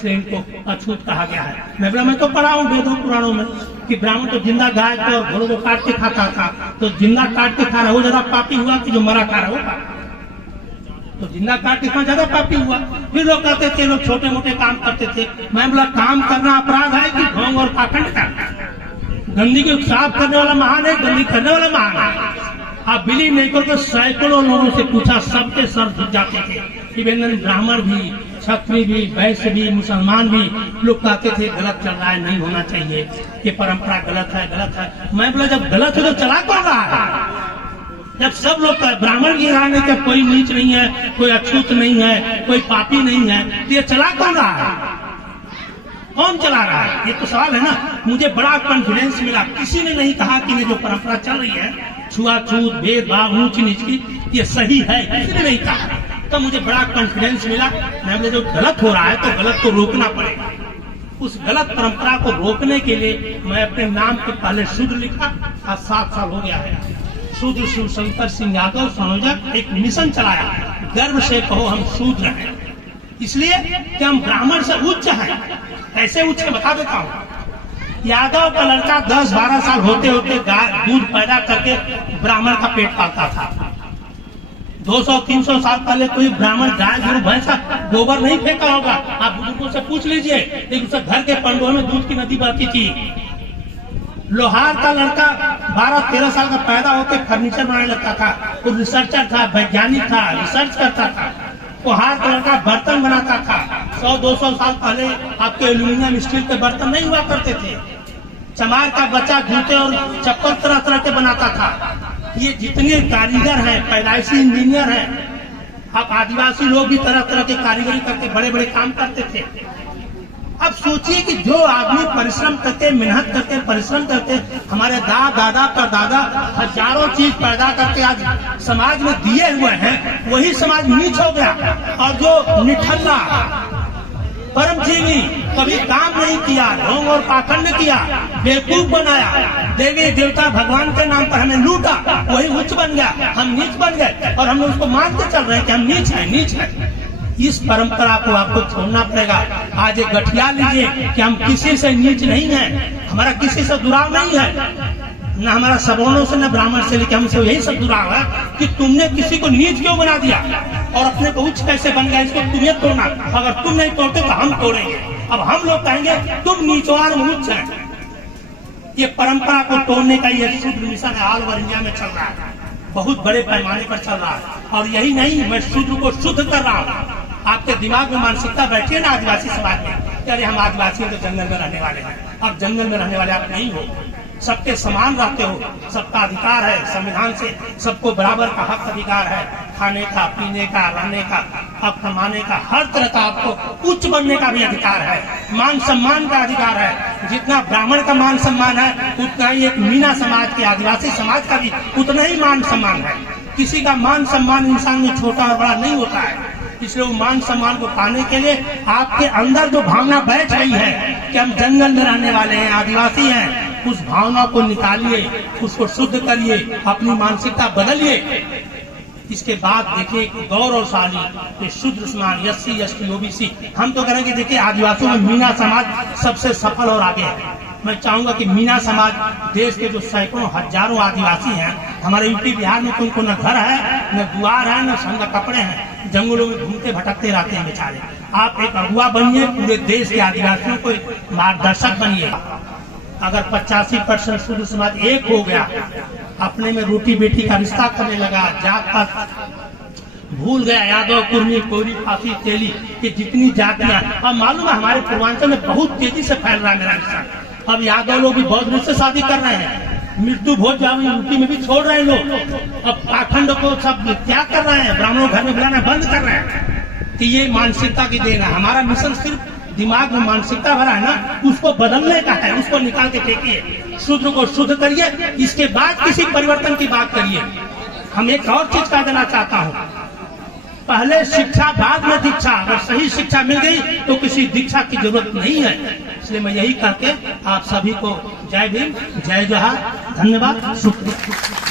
इसलिए इनको अछूत कहा गया है। मैं बोला मैं तो पढ़ा हूँ वेदों पुराणों में कि ब्राह्मण तो जिंदा गाय को और घोड़ों को काट के खाता था, तो जिंदा काट के खा रहा वो ज्यादा पापी हुआ कि जो मरा खा रहा वो पापी? तो जिंदा काट के खाना ज्यादा पापी हुआ। फिर लोग कहते थे लोग छोटे मोटे काम करते थे। मैं बोला काम करना अपराध है कि ढोंग और पाखंड करना? गंदगी को साफ करने वाला महान है, गंदगी करने वाला महान है। आप बिलीव नहीं करो तो सैकड़ों लोगों से पूछा, सबके सर झुक जाते थे। इवन ब्राह्मण भी, क्षत्रिय भी, वैश्य भी, मुसलमान भी लोग कहते थे गलत चल रहा है, नहीं होना चाहिए, ये परंपरा गलत है, गलत है। मैं बोला जब गलत है तो चला कौन रहा है? जब सब लोग ब्राह्मण की राह में जब कोई नीच नहीं है, कोई अछूत नहीं है, कोई पापी नहीं है, तो ये चला कौन रहा है? कौन चला रहा है? ये तो सवाल है ना। मुझे बड़ा कॉन्फिडेंस मिला, किसी ने नहीं कहा कि ये जो परंपरा चल रही है छुआछूत, भेदभाव, ऊंच नीच की, ये सही है, किसी ने नहीं कहा। तो मुझे बड़ा कॉन्फिडेंस मिला। मैं जो गलत हो रहा है तो गलत को रोकना पड़ेगा। उस गलत परंपरा को रोकने के लिए मैं अपने नाम के पहले शूद्र लिखा। आज 7 साल हो गया है। शूद्र शिवशंकर सिंह यादव संयोजक एक मिशन चलाया, गर्व से कहो हम शूद्र हैं, इसलिए कि हम ब्राह्मण से उच्च हैं। कैसे उच्च है बता देता हूँ। यादव का लड़का 10-12 साल होते होते दूध पैदा करके ब्राह्मण का पेट पालता था। 200-300 साल पहले कोई ब्राह्मण गाय गोरू भैंस गोबर नहीं फेंका होगा, आप बुजुर्गों से पूछ लीजिए। लेकिन उसके घर के पंडों में दूध की नदी बहती थी। लोहार का लड़का 12-13 साल का पैदा होकर फर्नीचर बनाने लगता था। वो रिसर्चर था, वैज्ञानिक था, रिसर्च करता था। कुम्हार का लड़का बर्तन बनाता था। 100-200 साल पहले आपके एल्यूमिनियम स्टील के बर्तन नहीं हुआ करते थे। चमार का बच्चा जूते और चप्पल तरह तरह के बनाता था। ये जितने कारीगर हैं, पैदाइशी इंजीनियर हैं, अब आदिवासी लोग भी तरह तरह के कारीगरी करके बड़े बड़े काम करते थे। अब सोचिए कि जो आदमी परिश्रम करके, मेहनत करके, परिश्रम करके हमारे दादा परदादा हजारों चीज पैदा करके आज समाज में दिए हुए हैं, वही समाज नीच हो गया। और जो निठल्ला परमजीवी कभी काम नहीं किया, ढोंग और पाखंड किया, बेवकूफ बनाया, देवी देवता भगवान के नाम पर हमें लूटा, वही उच्च बन गया, हम नीच बन गए। और हम उसको मानते चल रहे हैं कि हम नीच है, नीच है। इस परंपरा को आपको छोड़ना पड़ेगा। आज एक गठिया लीजिए कि हम किसी से नीच नहीं हैं, हमारा किसी से दुराव नहीं है, न हमारा सवर्णों से न ब्राह्मण से, लेकिन हमसे यही सब दुराव है कि तुमने किसी को नीच क्यों बना दिया और अपने को उच्च कैसे बन गया, इसको तुम्हें तोड़ना। अगर तुम नहीं तोड़ते तो हम तोड़ेंगे। अब हम लोग कहेंगे तुम नीचवान उच्च है। ये परंपरा को तोड़ने का ये शूद्र मिशन है, ऑल ओवर इंडिया में चल रहा है, बहुत बड़े पैमाने पर चल रहा है। और यही नहीं, मैं शूद्र को शुद्ध कर रहा हूँ। आपके दिमाग में मानसिकता बैठी है ना आदिवासी समाज में, अरे हम आदिवासी तो जंगल में रहने वाले हैं। अब जंगल में रहने वाले आप नहीं हो, सबके समान रहते हो, सबका अधिकार है। संविधान से सबको बराबर का हक अधिकार है, खाने का, पीने का, रहने का, हक कमाने का, हर तरह का आपको उच्च बनने का भी अधिकार है। मान सम्मान का अधिकार है। जितना ब्राह्मण का मान सम्मान है उतना ही एक मीना समाज के, आदिवासी समाज का भी उतना ही मान सम्मान है। किसी का मान सम्मान इंसान में छोटा और बड़ा नहीं होता है। इसलिए वो मान सम्मान को पाने के लिए आपके अंदर जो भावना बैठ रही है कि हम जंगल में रहने वाले हैं, आदिवासी हैं, उस भावना को निकालिए, उसको शुद्ध करिए, अपनी मानसिकता बदलिए। इसके बाद देखिए गौरवशाली शूद्र समाज, SC ST OBC, हम तो करेंगे। देखिए आदिवासियों में मीना समाज सबसे सफल और आगे है। मैं चाहूंगा कि मीना समाज देश के जो सैकड़ों हजारों आदिवासी हैं, हमारे यूपी बिहार में उनको न घर है, न द्वार है, न संग कपड़े हैं, जंगलों में घूमते भटकते रहते हैं बेचारे। आप एक अगुआ बनिए, पूरे देश के आदिवासियों को मार्गदर्शक बनिए। अगर 85% शूद्र समाज एक हो गया, अपने में रोटी बेटी का रिश्ता करने लगा, जात पात भूल गया, यादव, कुर्मी, कोरी, फांसी, तेली, ये जितनी जातियां, अब मालूम है हमारे पूर्वांचल में बहुत तेजी से फैल रहा है मेरा रिश्ता। अब यादव लोग भी बहुत रूप से शादी कर रहे हैं, मृत्यु भोज जाओ यूपी में भी छोड़ रहे हैं लोग। अब पाखंड को सब क्या कर रहे हैं, ब्राह्मणों घर में बुलाना बंद कर रहे हैं। कि ये मानसिकता की देन है। हमारा मिशन सिर्फ दिमाग में मानसिकता भरा है ना, उसको बदलने का है, उसको निकाल के फेंकिए, शूद्र को शुद्ध करिए, इसके बाद किसी परिवर्तन की बात करिए। हम एक और चीज कह देना चाहता हूँ, पहले शिक्षा बाद में दीक्षा। अगर सही शिक्षा मिल गई तो किसी दीक्षा की जरूरत नहीं है। इसलिए मैं यही करके आप सभी को जय भीम, जय जोहार, धन्यवाद, शुक्रिया।